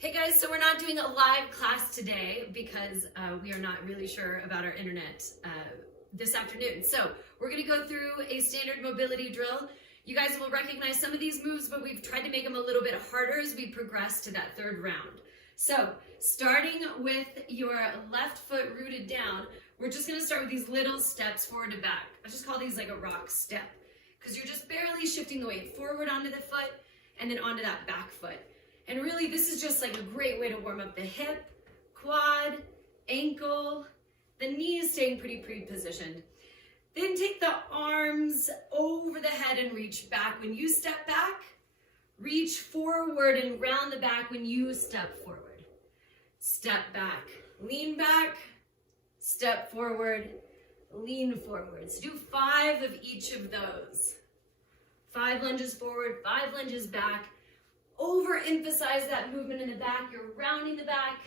Hey guys, so we're not doing a live class today because we are not really sure about our internet this afternoon. So we're gonna go through a standard mobility drill. You guys will recognize some of these moves, but we've tried to make them a little bit harder as we progress to that third round. So starting with your left foot rooted down, we're just gonna start with these little steps forward to back. I just call these like a rock step because you're just barely shifting the weight forward onto the foot and then onto that back foot. And really, this is just like a great way to warm up the hip, quad, ankle, the knee is staying pretty pre-positioned. Then take the arms over the head and reach back. When you step back, reach forward and round the back when you step forward. Step back, lean back, step forward, lean forward. So do 5 of each of those. 5 lunges forward, 5 lunges back. Overemphasize that movement in the back. You're rounding the back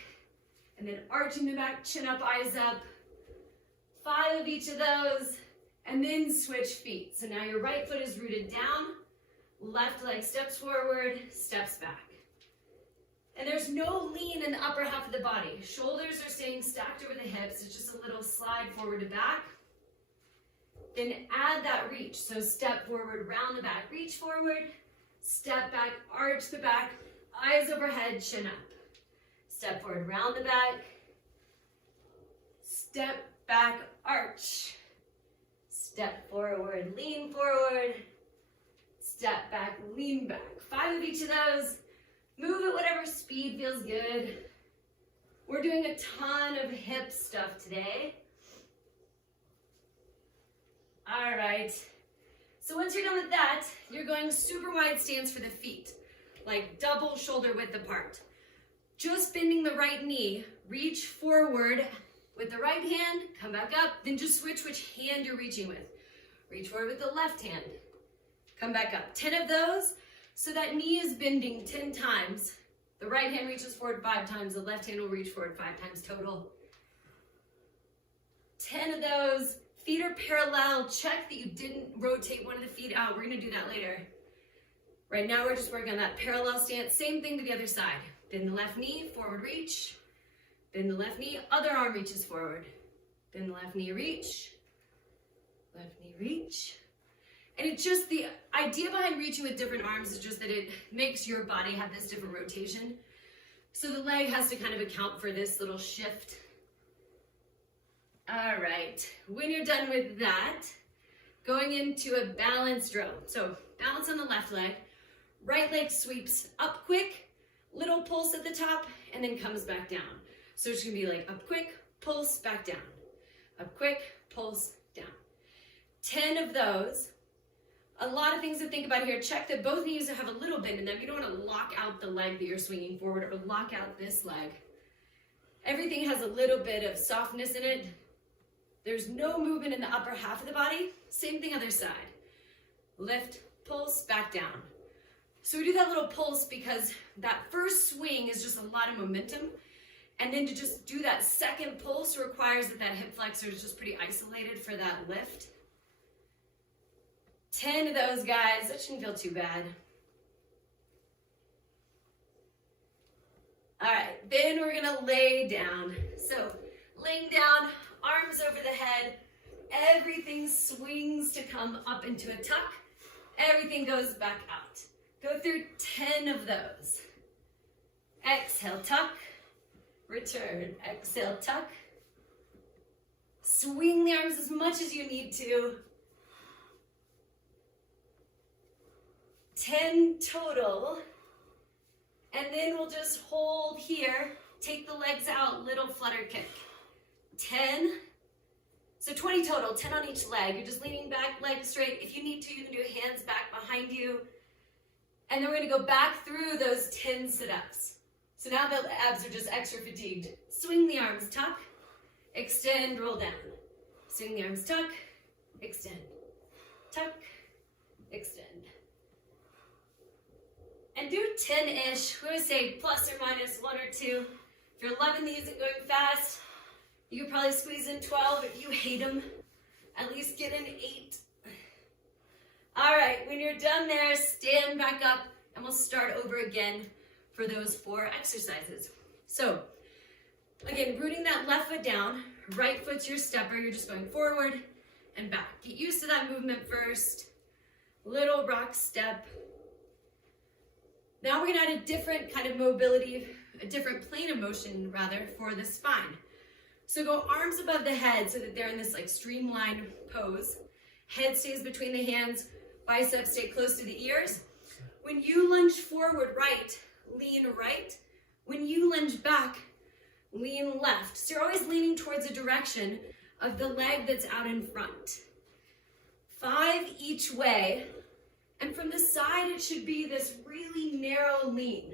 and then arching the back, chin up, eyes up. 5 of each of those, and then switch feet. So now your right foot is rooted down, left leg steps forward, steps back. And there's no lean in the upper half of the body. Shoulders are staying stacked over the hips. It's just a little slide forward to back. Then add that reach. So step forward, round the back, reach forward. Step back, arch the back, eyes overhead, chin up. Step forward, round the back. Step back, arch. Step forward, lean forward. Step back, lean back. 5 of each of those. Move at whatever speed feels good. We're doing a ton of hip stuff today. All right. So once you're done with that, you're going super wide stance for the feet, like double shoulder width apart. Just bending the right knee, reach forward with the right hand, come back up, then just switch which hand you're reaching with. Reach forward with the left hand, come back up. 10 of those, so that knee is bending 10 times. The right hand reaches forward 5 times, the left hand will reach forward 5 times total. 10 of those. Feet are parallel. Check that you didn't rotate one of the feet out. We're going to do that later. Right now, we're just working on that parallel stance. Same thing to the other side. Bend the left knee, forward reach. Bend the left knee, other arm reaches forward. Bend the left knee, reach. Left knee, reach. And it's just the idea behind reaching with different arms is just that it makes your body have this different rotation. So the leg has to kind of account for this little shift. All right, when you're done with that, going into a balance drill. So balance on the left leg, right leg sweeps up quick, little pulse at the top, and then comes back down. So it's gonna be like up quick, pulse, back down. Up quick, pulse, down. 10 of those. A lot of things to think about here. Check that both knees have a little bend in them. You don't wanna lock out the leg that you're swinging forward or lock out this leg. Everything has a little bit of softness in it. There's no movement in the upper half of the body. Same thing other side. Lift, pulse, back down. So we do that little pulse because that first swing is just a lot of momentum. And then to just do that second pulse requires that hip flexor is just pretty isolated for that lift. 10 of those, guys. That shouldn't feel too bad. All right, then we're gonna lay down. So laying down, arms over the head, everything swings to come up into a tuck, everything goes back out. Go through 10 of those. Exhale, tuck, return, exhale, tuck. Swing the arms as much as you need to. 10 total, and then we'll just hold here, take the legs out, little flutter kick. 10, so 20 total, 10 on each leg. You're just leaning back, leg straight. If you need to, you can do hands back behind you. And then we're gonna go back through those 10 sit-ups. So now the abs are just extra fatigued. Swing the arms, tuck, extend, roll down. Swing the arms, tuck, extend, tuck, extend. And do 10-ish. We're gonna say plus or minus 1 or 2. If you're loving these and going fast, you could probably squeeze in 12. If you hate them, at least get in 8. All right, when you're done there, stand back up and we'll start over again for those 4 exercises. So again, rooting that left foot down, right foot's your stepper. You're just going forward and back. Get used to that movement first. Little rock step. Now we're gonna add a different kind of mobility, a different plane of motion rather, for the spine. So go arms above the head so that they're in this like streamlined pose. Head stays between the hands, biceps stay close to the ears. When you lunge forward right, lean right. When you lunge back, lean left. So you're always leaning towards the direction of the leg that's out in front. 5 each way. And from the side, it should be this really narrow lean.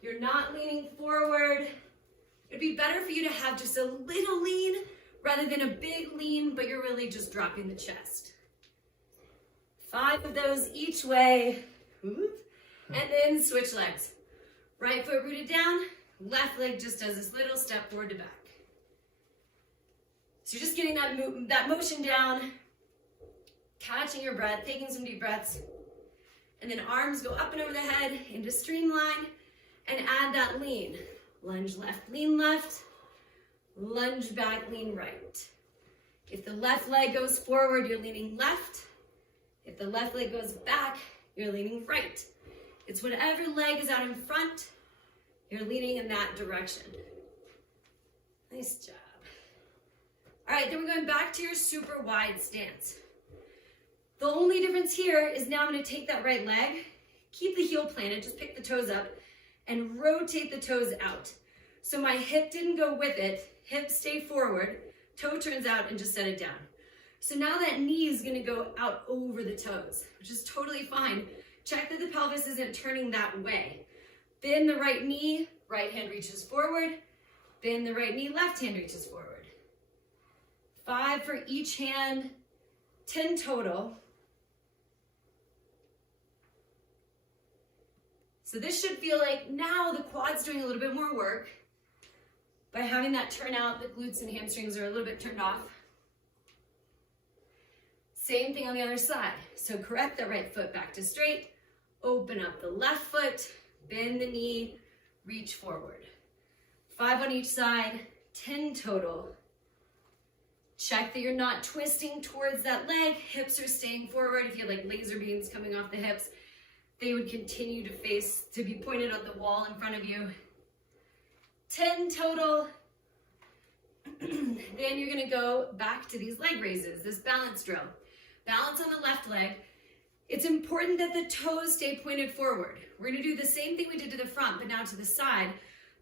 You're not leaning forward. It'd be better for you to have just a little lean rather than a big lean, but you're really just dropping the chest. 5 of those each way. And then switch legs. Right foot rooted down, left leg just does this little step forward to back. So you're just getting that motion down, catching your breath, taking some deep breaths, and then arms go up and over the head into streamline, and add that lean. Lunge left, lunge back, lean right. If the left leg goes forward, you're leaning left. If the left leg goes back, you're leaning right. It's whatever leg is out in front, you're leaning in that direction. Nice job. All right, then we're going back to your super wide stance. The only difference here is now I'm gonna take that right leg, keep the heel planted, just pick the toes up, and rotate the toes out. So my hip didn't go with it, hips stay forward, toe turns out, and just set it down. So now that knee is gonna go out over the toes, which is totally fine. Check that the pelvis isn't turning that way. Bend the right knee, right hand reaches forward. Bend the right knee, left hand reaches forward. 5 for each hand, 10 total. So this should feel like now the quad's doing a little bit more work. By having that turn out, the glutes and hamstrings are a little bit turned off. Same thing on the other side. So correct the right foot back to straight, open up the left foot, bend the knee, reach forward. 5 on each side, 10 total. Check that you're not twisting towards that leg. Hips are staying forward. If you have like laser beams coming off the hips, they would continue to be pointed at the wall in front of you. 10 total. Then you're gonna go back to these leg raises, this balance drill. Balance on the left leg. It's important that the toes stay pointed forward. We're gonna do the same thing we did to the front, but now to the side.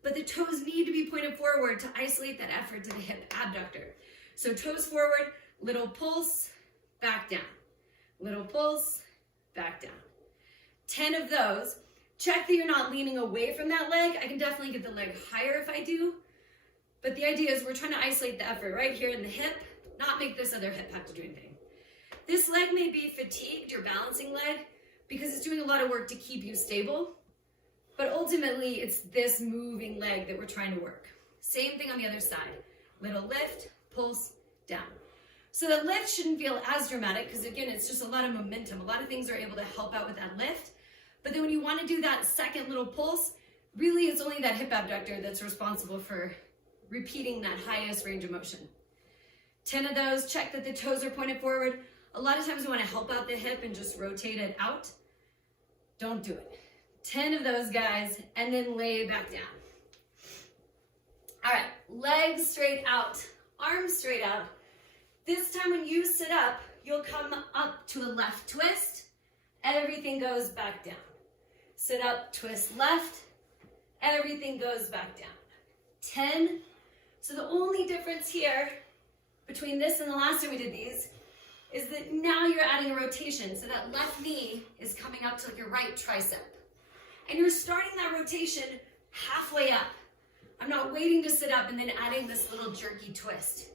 But the toes need to be pointed forward to isolate that effort to the hip abductor. So toes forward, little pulse, back down. Little pulse, back down. 10 of those. Check that you're not leaning away from that leg. I can definitely get the leg higher if I do. But the idea is we're trying to isolate the effort right here in the hip, not make this other hip have to do anything. This leg may be fatigued, your balancing leg, because it's doing a lot of work to keep you stable. But ultimately, it's this moving leg that we're trying to work. Same thing on the other side. Little lift, pulse, down. So the lift shouldn't feel as dramatic because again, it's just a lot of momentum. A lot of things are able to help out with that lift. But then when you want to do that second little pulse, really it's only that hip abductor that's responsible for repeating that highest range of motion. 10 of those, check that the toes are pointed forward. A lot of times we want to help out the hip and just rotate it out. Don't do it. 10 of those guys, and then lay back down. All right, legs straight out, arms straight out. This time when you sit up, you'll come up to a left twist. Everything goes back down. Sit up, twist left. Everything goes back down. 10. So the only difference here between this and the last time we did these is that now you're adding a rotation. So that left knee is coming up to like your right tricep. And you're starting that rotation halfway up. I'm not waiting to sit up and then adding this little jerky twist.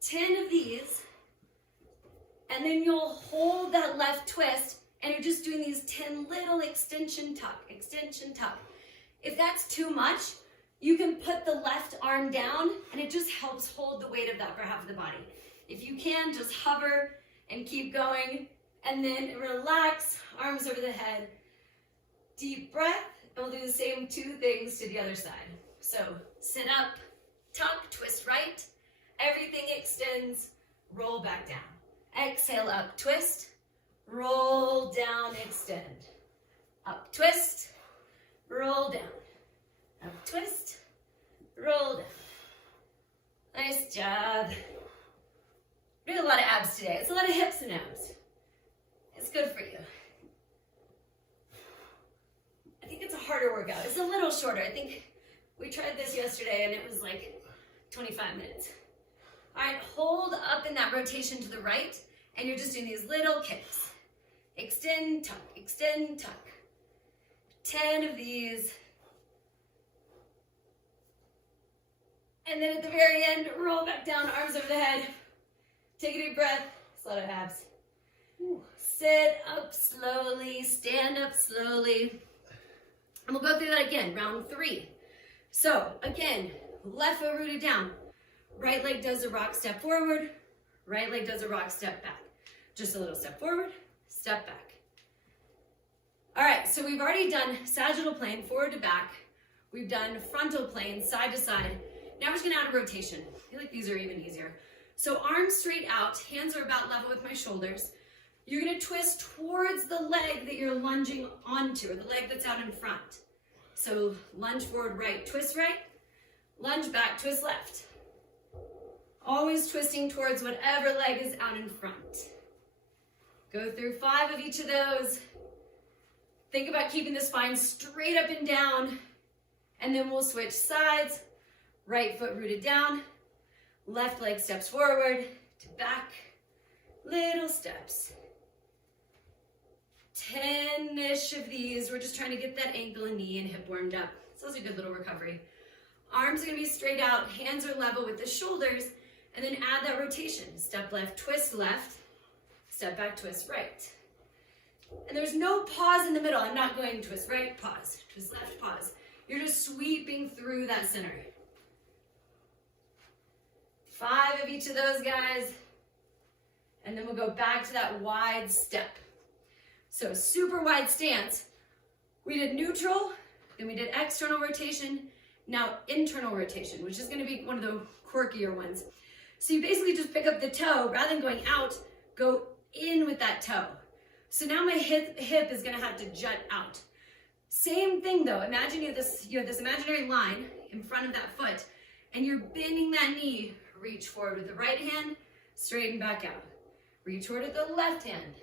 10 of these, and then you'll hold that left twist, and you're just doing these 10 little extension tuck, extension tuck. If that's too much, you can put the left arm down, and it just helps hold the weight of the upper half of the body. If you can, just hover and keep going, and then relax, arms over the head. Deep breath, And we'll do the same 2 things to the other side. So sit up, tuck, twist right. Everything extends, roll back down. Exhale up, twist, roll down, extend. Up, twist, roll down. Up, twist, roll down. Nice job. We did a lot of abs today. It's a lot of hips and abs. It's good for you. I think it's a harder workout. It's a little shorter. I think we tried this yesterday and it was like 25 minutes. All right, hold up in that rotation to the right, and you're just doing these little kicks. Extend, tuck. 10 of these. And then at the very end, roll back down, arms over the head. Take a deep breath. It's a lot of abs. Sit up slowly, stand up slowly. And we'll go through that again, round 3. So again, left foot rooted down. Right leg does a rock step forward. Right leg does a rock step back. Just a little step forward, step back. All right, so we've already done sagittal plane, forward to back. We've done frontal plane, side to side. Now we're just gonna add a rotation. I feel like these are even easier. So arms straight out, hands are about level with my shoulders. You're gonna twist towards the leg that you're lunging onto, or the leg that's out in front. So lunge forward, right, twist right, lunge back, twist left. Always twisting towards whatever leg is out in front. Go through 5 of each of those. Think about keeping the spine straight up and down, and then we'll switch sides. Right foot rooted down, left leg steps forward to back, little steps. 10-ish of these. We're just trying to get that ankle and knee and hip warmed up. So that's a good little recovery. Arms are gonna be straight out, hands are level with the shoulders, and then add that rotation. Step left, step back, twist right. And there's no pause in the middle. I'm not going twist right, pause, twist left, pause. You're just sweeping through that center. 5 of each of those guys. And then we'll go back to that wide step. So super wide stance. We did neutral, then we did external rotation, now internal rotation, which is gonna be one of the quirkier ones. So you basically just pick up the toe, rather than going out, go in with that toe. So now my hip is gonna have to jut out. Same thing though, imagine you have this imaginary line in front of that foot, and you're bending that knee. Reach forward with the right hand, straighten back out. Reach forward with the left hand.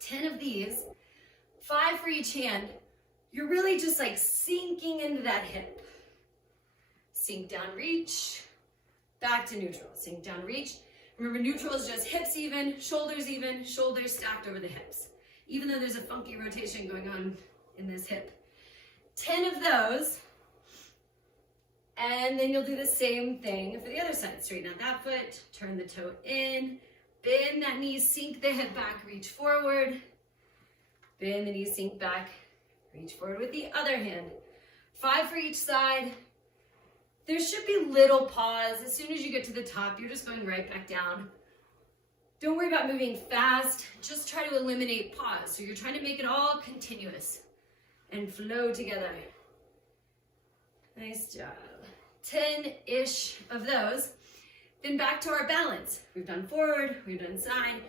10 of these, 5 for each hand. You're really just like sinking into that hip. Sink down, reach, back to neutral. Sink down, reach. Remember, neutral is just hips even, shoulders stacked over the hips. Even though there's a funky rotation going on in this hip. 10 of those. And then you'll do the same thing for the other side. Straighten out that foot, turn the toe in, bend that knee, sink the hip back, reach forward. Bend the knee, sink back, reach forward with the other hand. 5 for each side. There should be little pause. As soon as you get to the top, you're just going right back down. Don't worry about moving fast. Just try to eliminate pause. So you're trying to make it all continuous and flow together. Nice job. 10-ish of those. Then back to our balance. We've done forward, we've done side.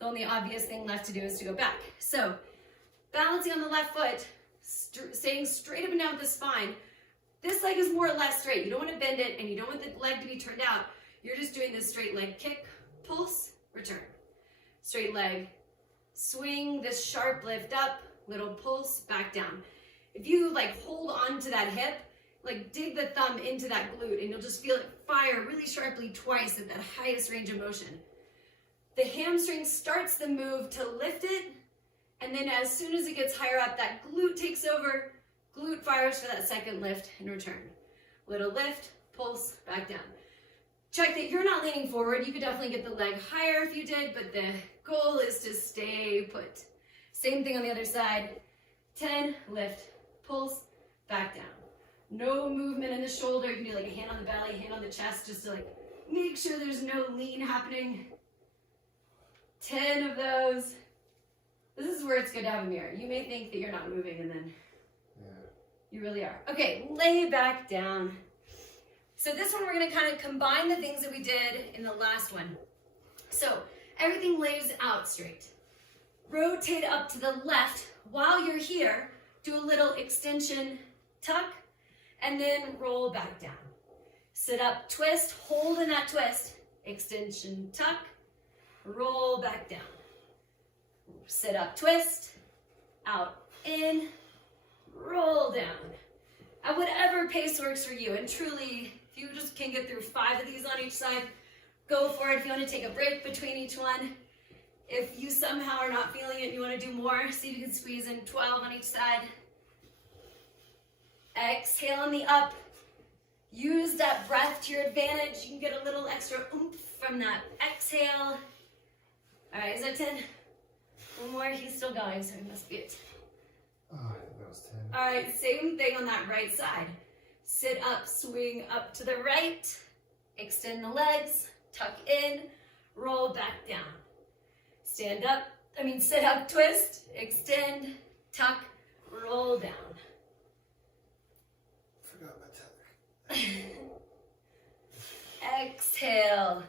The only obvious thing left to do is to go back. So balancing on the left foot, staying straight up and down with the spine. This leg is more or less straight. You don't want to bend it and you don't want the leg to be turned out. You're just doing this straight leg kick, pulse, return. Straight leg, swing this sharp lift up, little pulse, back down. If you like hold on to that hip, like dig the thumb into that glute and you'll just feel it fire really sharply twice at that highest range of motion. The hamstring starts the move to lift it, and then as soon as it gets higher up, that glute takes over, glute fires for that second lift and return. Little lift, pulse, back down. Check that you're not leaning forward. You could definitely get the leg higher if you did, but the goal is to stay put. Same thing on the other side. 10, lift, pulse, back down. No movement in the shoulder. You can do like a hand on the belly, hand on the chest, just to like make sure there's no lean happening. 10 of those. This is where it's good to have a mirror. You may think that you're not moving, and then Yeah. You really are. Okay, lay back down. So this one we're gonna kind of combine the things that we did in the last one. So everything lays out straight. Rotate up to the left. While you're here, do a little extension tuck, and then roll back down. Sit up, twist, hold in that twist. Extension tuck, roll back down. Sit up, twist, out, in, roll down. At whatever pace works for you. And truly, if you just can get through 5 of these on each side, go for it. If you want to take a break between each one, if you somehow are not feeling it and you want to do more, see if you can squeeze in 12 on each side. Exhale on the up. Use that breath to your advantage. You can get a little extra oomph from that exhale. All right, is that 10? One more. He's still going, so it must be it. Oh, I think that was 10. All right, same thing on that right side. Sit up, swing up to the right. Extend the legs, tuck in, roll back down. Stand up, sit up, twist, extend, tuck, roll down. Forgot my tether. Exhale.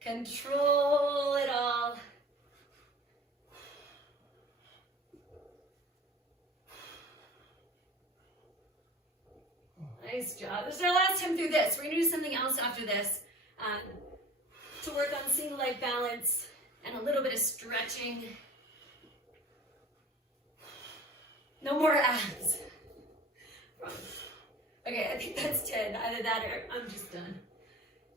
Control it all. Nice job. This is our last time through this. We're going to do something else after this to work on single leg balance and a little bit of stretching. No more abs. Okay, I think that's 10. Either that or I'm just done.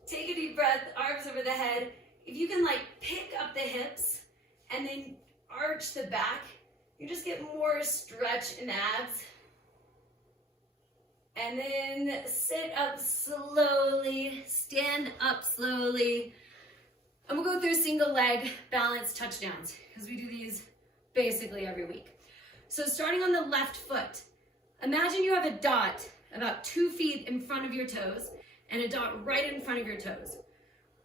Take a deep breath, arms over the head. If you can pick up the hips and then arch the back, you just get more stretch in the abs. And then sit up slowly, stand up slowly. And we'll go through single leg balance touchdowns because we do these basically every week. So starting on the left foot, imagine you have a dot about 2 feet in front of your toes and a dot right in front of your toes.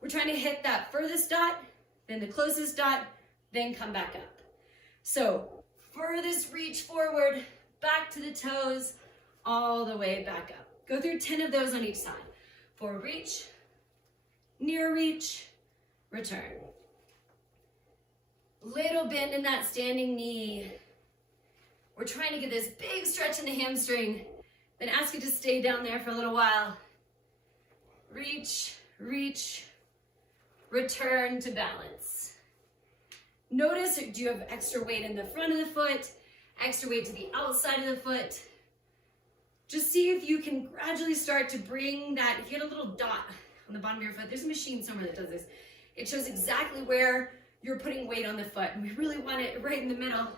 We're trying to hit that furthest dot, then the closest dot, then come back up. So furthest reach forward, back to the toes, all the way back up. Go through 10 of those on each side. Forward reach, near reach, return. Little bend in that standing knee. We're trying to get this big stretch in the hamstring, then ask you to stay down there for a little while. Reach, reach, return to balance. Notice, do you have extra weight in the front of the foot, extra weight to the outside of the foot? Just see if you can gradually start to bring that, if you had a little dot on the bottom of your foot, there's a machine somewhere that does this. It shows exactly where you're putting weight on the foot, and we really want it right in the middle.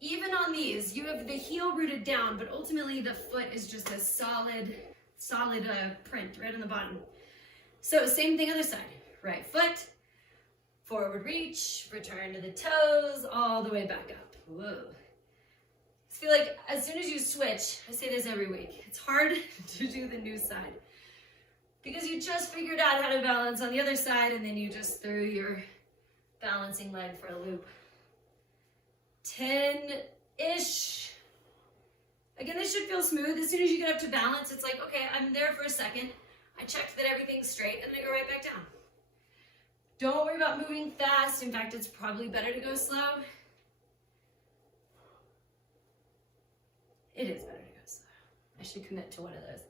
Even on these, you have the heel rooted down, but ultimately the foot is just a solid print right on the bottom. So same thing other side. Right foot, forward reach, return to the toes, all the way back up. Whoa. I feel like as soon as you switch, I say this every week, it's hard to do the new side because you just figured out how to balance on the other side and then you just threw your balancing leg for a loop. 10-ish. Again, this should feel smooth. As soon as you get up to balance, it's like, okay, I'm there for a second. I checked that everything's straight and then I go right back down. Don't worry about moving fast. In fact, it's probably better to go slow. It is better to go slow. I should commit to one of those.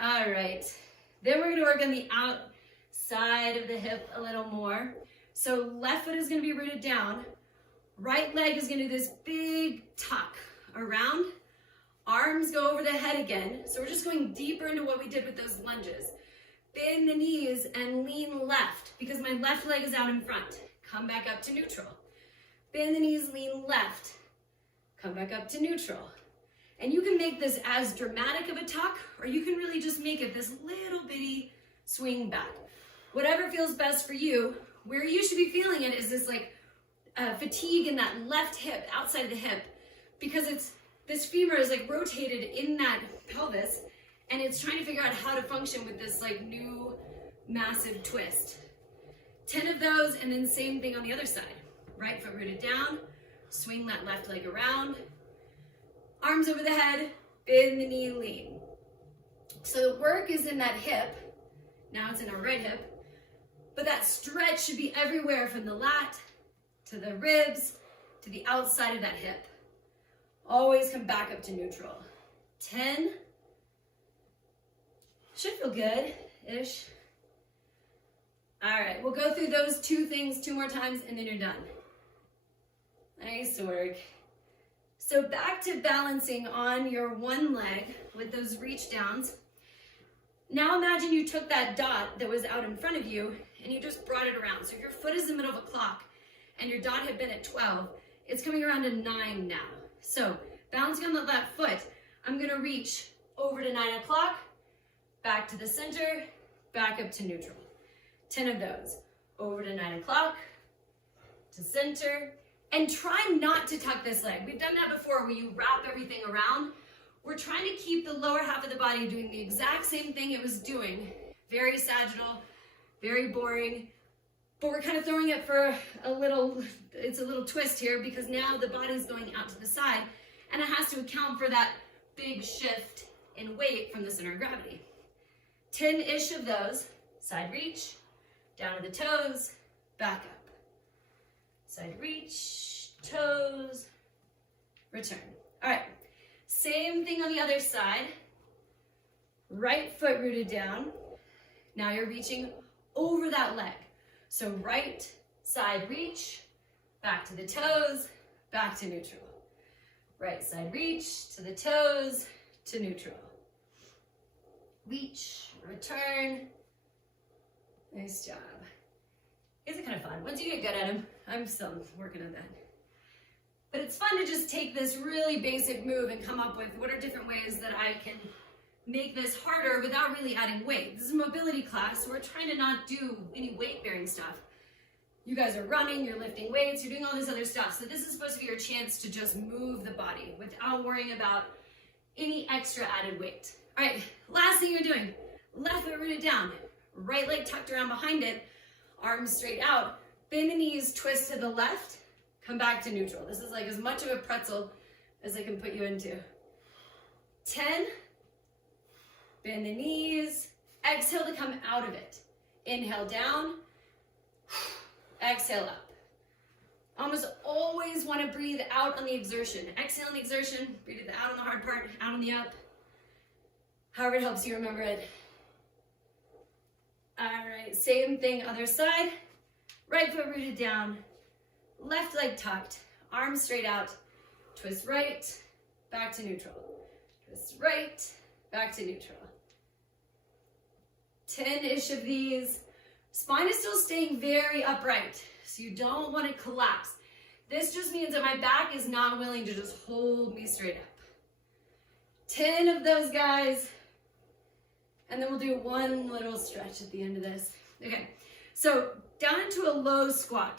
All right. Then we're going to work on the outside of the hip a little more. So left foot is going to be rooted down. Right leg is going to do this big tuck around. Arms go over the head again. So we're just going deeper into what we did with those lunges. Bend the knees and lean left because my left leg is out in front. Come back up to neutral. Bend the knees, lean left. Come back up to neutral. And you can make this as dramatic of a tuck, or you can really just make it this little bitty swing back. Whatever feels best for you. Where you should be feeling it is this fatigue in that left hip, outside of the hip, because this femur is rotated in that pelvis, and it's trying to figure out how to function with this new massive twist. 10 of those, and then same thing on the other side. Right foot rooted down, swing that left leg around, Arms over the head, bend the knee, lean. So the work is in that hip. Now it's in our right hip. But that stretch should be everywhere from the lat to the ribs to the outside of that hip. Always come back up to neutral. 10. Should feel good-ish. All right, we'll go through those 2 things 2 more times and then you're done. Nice work. So back to balancing on your one leg with those reach downs. Now imagine you took that dot that was out in front of you and you just brought it around. So your foot is in the middle of a clock and your dot had been at 12. It's coming around to 9 now. So balancing on the left foot, I'm gonna reach over to 9 o'clock, back to the center, back up to neutral. 10 of those. Over to 9 o'clock, to center, and try not to tuck this leg. We've done that before where you wrap everything around. We're trying to keep the lower half of the body doing the exact same thing it was doing. Very sagittal, very boring, but we're kind of throwing it for it's a little twist here because now the body's going out to the side and it has to account for that big shift in weight from the center of gravity. 10-ish of those, side reach, down to the toes, back up. Side reach, toes, return. All right, same thing on the other side. Right foot rooted down. Now you're reaching over that leg. So right side reach, back to the toes, back to neutral. Right side reach, to the toes, to neutral. Reach, return. Nice job. Is it kind of fun? Once you get good at them, I'm still working on that. But it's fun to just take this really basic move and come up with what are different ways that I can make this harder without really adding weight. This is a mobility class, so we're trying to not do any weight-bearing stuff. You guys are running, you're lifting weights, you're doing all this other stuff. So this is supposed to be your chance to just move the body without worrying about any extra added weight. All right, last thing you're doing, left foot rooted down, right leg tucked around behind it, arms straight out, bend the knees, twist to the left, come back to neutral. This is like as much of a pretzel as I can put you into. 10, bend the knees, exhale to come out of it. Inhale down, exhale up. Almost always want to breathe out on the exertion. Exhale on the exertion, breathe it out on the hard part, out on the up. However it helps you remember it. All right, same thing, other side. Right foot rooted down, left leg tucked, arms straight out, twist right, back to neutral. Twist right, back to neutral. 10-ish of these. Spine is still staying very upright, so you don't want to collapse. This just means that my back is not willing to just hold me straight up. 10 of those guys, and then we'll do one little stretch at the end of this. Okay, so down into a low squat.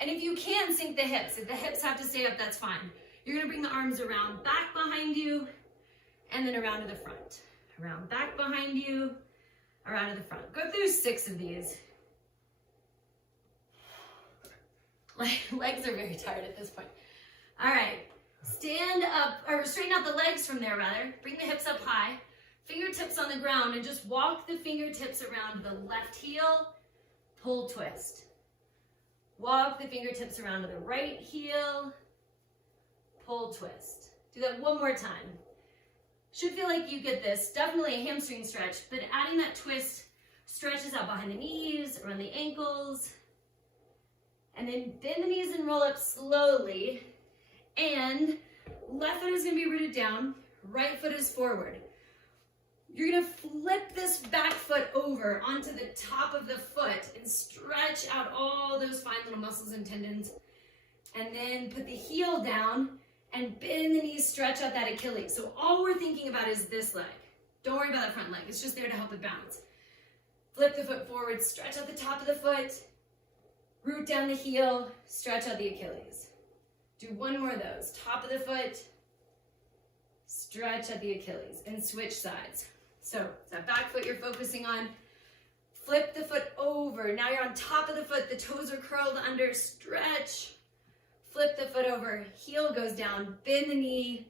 And if you can, sink the hips. If the hips have to stay up, that's fine. You're gonna bring the arms around back behind you, and then around to the front. Around back behind you, around to the front. Go through 6 of these. Legs are very tired at this point. All right, stand up, or straighten out the legs from there rather. Bring the hips up high, fingertips on the ground, and just walk the fingertips around the left heel, pull twist. Walk the fingertips around to the right heel, pull twist. Do that one more time. Should feel like you get this, definitely a hamstring stretch, but adding that twist stretches out behind the knees, around the ankles, and then bend the knees and roll up slowly. And left foot is gonna be rooted down, right foot is forward. You're gonna flip this back foot over onto the top of the foot and stretch out all those fine little muscles and tendons. And then put the heel down and bend the knees, stretch out that Achilles. So all we're thinking about is this leg. Don't worry about that front leg. It's just there to help it balance. Flip the foot forward, stretch out the top of the foot, root down the heel, stretch out the Achilles. Do one more of those. Top of the foot, stretch out the Achilles, and switch sides. So that back foot you're focusing on, flip the foot over. Now you're on top of the foot, the toes are curled under, stretch. Flip the foot over, heel goes down, bend the knee,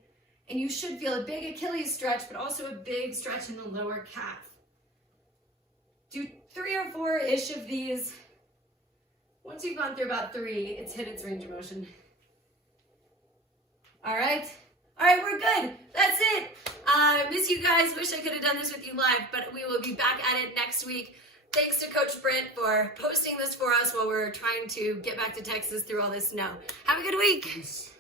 And you should feel a big Achilles stretch, but also a big stretch in the lower calf. Do 3 or 4-ish of these. Once you've gone through about 3, it's hit its range of motion. All right, we're good. That's it. Miss you guys. Wish I could have done this with you live, but we will be back at it next week. Thanks to Coach Brent for posting this for us while we're trying to get back to Texas through all this snow. Have a good week. Peace.